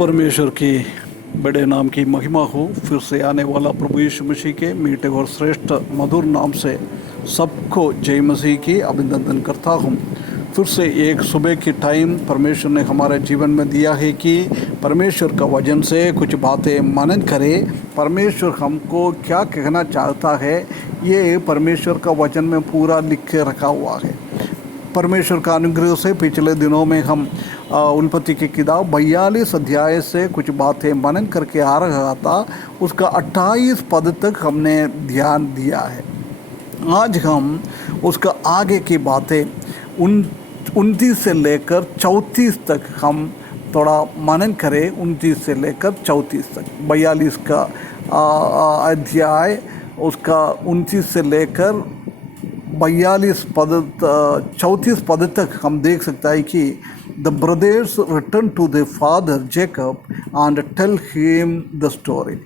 परमेश्वर की बड़े नाम की महिमा हो। फिर से आने वाला प्रभु यीशु मसीह के मीठे और श्रेष्ठ मधुर नाम से सबको जय मसीह की अभिनंदन करता हूँ। फिर से एक सुबह की टाइम परमेश्वर ने हमारे जीवन में दिया है कि परमेश्वर का वचन से कुछ बातें मनन करें। परमेश्वर हमको क्या कहना चाहता है ये परमेश्वर का वचन में पूरा लिख के रखा हुआ है। परमेश्वर का अनुग्रह से पिछले दिनों में हम उत्पत्ति की किताब 42 अध्याय से कुछ बातें मनन करके आ रहा था। उसका 28 पद तक हमने ध्यान दिया है। आज हम उसका आगे की बातें 29 से लेकर 34 तक हम थोड़ा मनन करें। 29 से लेकर 34 तक 42 का अध्याय उसका 29 से लेकर 34 पद तक हम देख सकता है कि the brothers return to the father Jacob and tell him the story.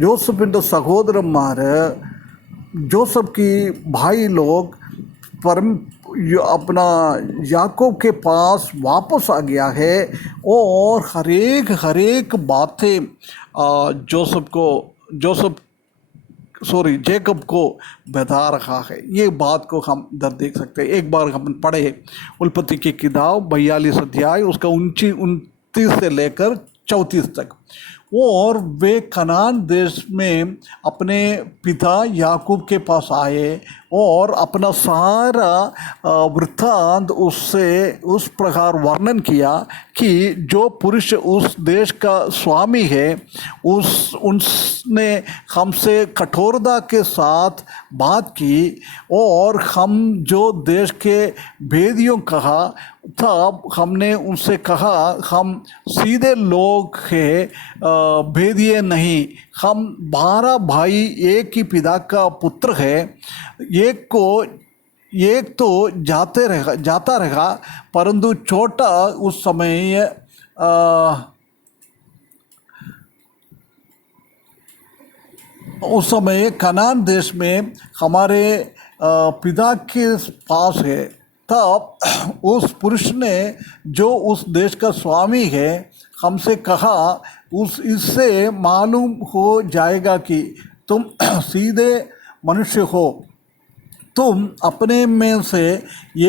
जोसेफिൻ്റെ സഹോദരന്മാര് जोसेफ की भाई लोग अपना याकूब के पास वापस आ गया है और हर एक बातें जेकब को बता रहा है। ये बात को हम इधर देख सकते हैं। एक बार हम पढ़े उत्पत्ति की किताब 42 अध्याय उसका 29 से लेकर 34 तक। और वे कनान देश में अपने पिता याकूब के पास आए और अपना सारा वृत्तांत उससे उस प्रकार वर्णन किया कि जो पुरुष उस देश का स्वामी है उसने हमसे कठोरता के साथ बात की और हम जो देश के भेदियों कहा तब हमने उनसे कहा हम सीधे लोग हैं, भेदिए नहीं। हम 12 भाई एक ही पिता का पुत्र है। एक तो जाता रहा परंतु छोटा उस समय कनान देश में हमारे पिता के पास है। तब उस पुरुष ने जो उस देश का स्वामी है हमसे कहा इससे मालूम हो जाएगा कि तुम सीधे मनुष्य हो। तुम अपने में से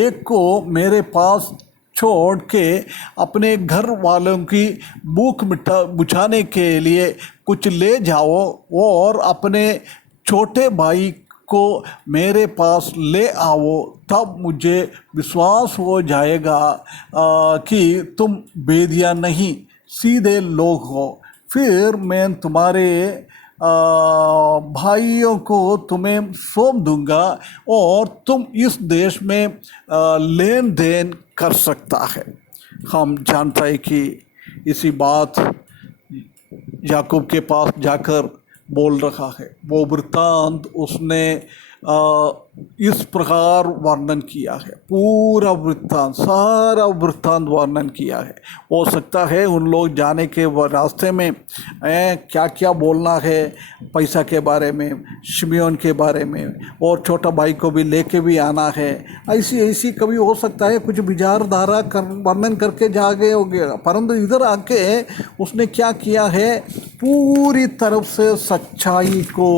एक को मेरे पास छोड़ के अपने घर वालों की भूख बुझाने के लिए कुछ ले जाओ और अपने छोटे भाई को मेरे पास ले आओ। तब मुझे विश्वास हो जाएगा कि तुम बेदिया नहीं सीधे लोग हो। फिर मैं तुम्हारे भाइयों को तुम्हें सौंप दूंगा और तुम इस देश में लेन देन कर सकता है। हम जानता है कि इसी बात याकूब के पास जाकर बोल रहा है। वो वृत्तांत उसने इस प्रकार वर्णन किया है। पूरा वृत्तांत सारा वृत्तांत वर्णन किया है। हो सकता है उन लोग जाने के रास्ते में क्या क्या बोलना है, पैसा के बारे में, शिमियोन के बारे में और छोटा भाई को भी लेके भी आना है। ऐसी कभी हो सकता है कुछ विचारधारा वर्णन करके जा गए हो गया। परंतु इधर आके उसने क्या किया है, पूरी तरफ से सच्चाई को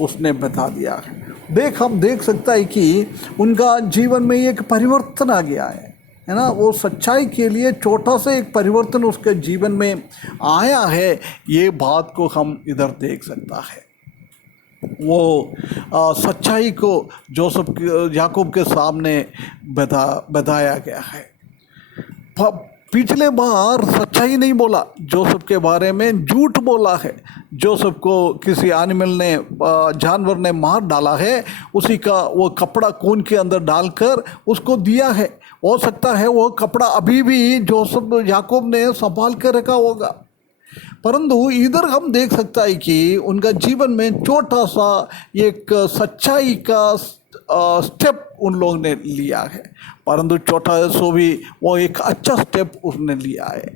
उसने बता दिया है। हम देख सकता है कि उनका जीवन में एक परिवर्तन आ गया है ना। वो सच्चाई के लिए छोटा सा एक परिवर्तन उसके जीवन में आया है। ये बात को हम इधर देख सकता है। वो सच्चाई को याकूब के सामने बताया गया है। पिछले बार सच्चाई नहीं बोला, जोसेफ के बारे में झूठ बोला है। जोसेफ को किसी जानवर ने मार डाला है, उसी का वो कपड़ा खून के अंदर डालकर उसको दिया है। हो सकता है वो कपड़ा अभी भी याकूब ने संभाल कर रखा होगा। परंतु इधर हम देख सकता है कि उनका जीवन में छोटा सा एक सच्चाई का स्टेप उन लोगों ने लिया है। परंतु छोटा सो भी वो एक अच्छा स्टेप उसने लिया है।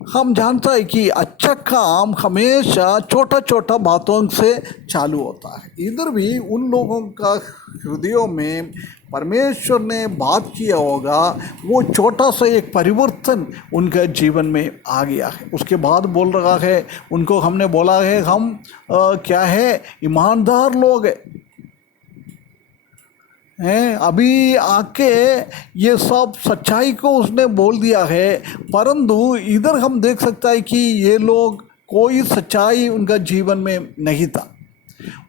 हम जानते हैं कि अच्छा काम हमेशा छोटा छोटा बातों से चालू होता है। इधर भी उन लोगों का हृदयों में परमेश्वर ने बात किया होगा, वो छोटा सा एक परिवर्तन उनके जीवन में आ गया है। उसके बाद बोल रहा है, उनको हमने बोला है हम क्या है, ईमानदार लोग हैं। अभी आके ये सब सच्चाई को उसने बोल दिया है, परंतु इधर हम देख सकता है कि ये लोग कोई सच्चाई उनका जीवन में नहीं था।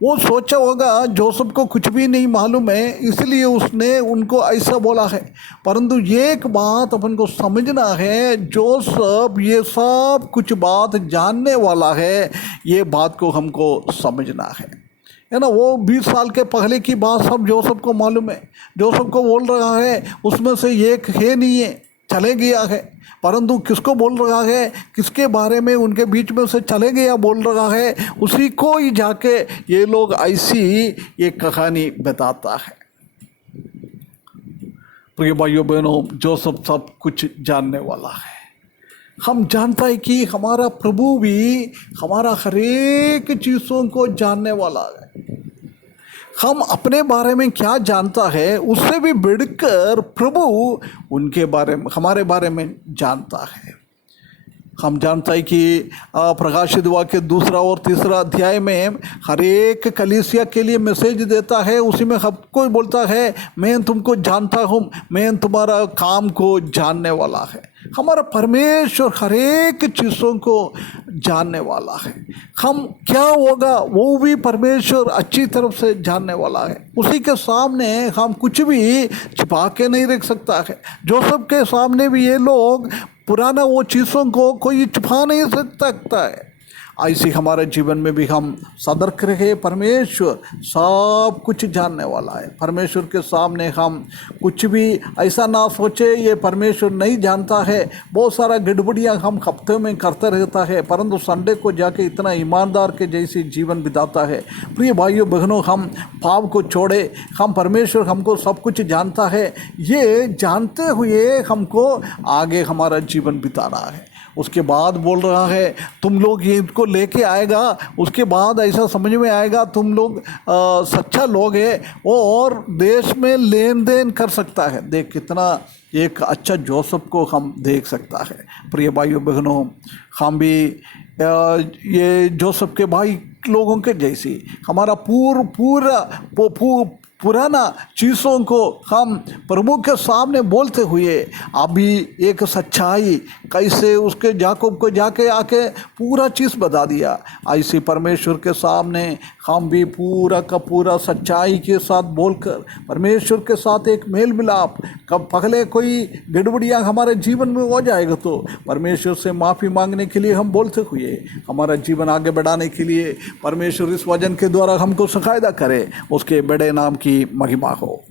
वो सोचा होगा जोसेफ को कुछ भी नहीं मालूम है, इसलिए उसने उनको ऐसा बोला है। परंतु एक बात अपन को समझना है, जोसेफ ये सब कुछ बात जानने वाला है, ये बात को हमको समझना है ना। वो 20 साल के पहले की बात सब जोसेफ को मालूम है। जोसेफ को बोल रहा है उसमें से एक है नहीं है, चले गया है। परंतु किसको बोल रहा है, किसके बारे में उनके बीच में से चले गया बोल रहा है, उसी को ही जाके ये लोग ऐसी एक कहानी बताता है। प्रिय भाइयों बहनों, जोसेफ सब कुछ जानने वाला है। हम जानता है कि हमारा प्रभु भी हमारा हर एक चीज़ों को जानने वाला है। हम अपने बारे में क्या जानता है, उससे भी बढ़कर प्रभु उनके बारे में, हमारे बारे में जानता है। हम जानता है कि प्रकाशित वाक्य 2 और 3 अध्याय में हर एक कलीसिया के लिए मैसेज देता है। उसी में सबको बोलता है, मैं तुमको जानता हूँ, मैं तुम्हारा काम को जानने वाला है। हमारा परमेश्वर हर एक चीज़ों को जानने वाला है। हम क्या होगा वो भी परमेश्वर अच्छी तरफ से जानने वाला है। उसी के सामने हम कुछ भी छिपा के नहीं रख सकता है। जोसेफ के सामने भी ये लोग पुराना वो चीज़ों को कोई छुपा नहीं सकता है। ऐसे हमारे जीवन में भी हम सतर्क रहे, परमेश्वर सब कुछ जानने वाला है। परमेश्वर के सामने हम कुछ भी ऐसा ना सोचे ये परमेश्वर नहीं जानता है। बहुत सारा गड़बड़ियाँ हम हफ्ते में करते रहता है, परंतु संडे को जाके इतना ईमानदार के जैसे जीवन बिताता है। प्रिय भाइयों बहनों, हम पाप को छोड़े, हम परमेश्वर हमको सब कुछ जानता है, ये जानते हुए हमको आगे हमारा जीवन बिताना है। उसके बाद बोल रहा है तुम लोग ये इनको लेके आएगा, उसके बाद ऐसा समझ में आएगा तुम लोग सच्चा लोग है, वो और देश में लेन देन कर सकता है। देख कितना एक अच्छा जोसेफ को हम देख सकता है। प्रिय भाइयों बहनों, हम भी ये जोसेफ के भाई लोगों के जैसी हमारा पुराना चीज़ों को हम प्रभु के सामने बोलते हुए अभी एक सच्चाई कैसे उसके याकूब को जाके आके पूरा चीज़ बता दिया, ऐसे परमेश्वर के सामने हम भी पूरा का पूरा सच्चाई के साथ बोलकर परमेश्वर के साथ एक मेल मिलाप, कब पहले कोई गड़बड़ियाँ हमारे जीवन में हो जाएगा तो परमेश्वर से माफ़ी मांगने के लिए हम बोलते हुए हमारा जीवन आगे बढ़ाने के लिए परमेश्वर इस वचन के द्वारा हमको सहायता करे। उसके बड़े नाम की महिमा हो।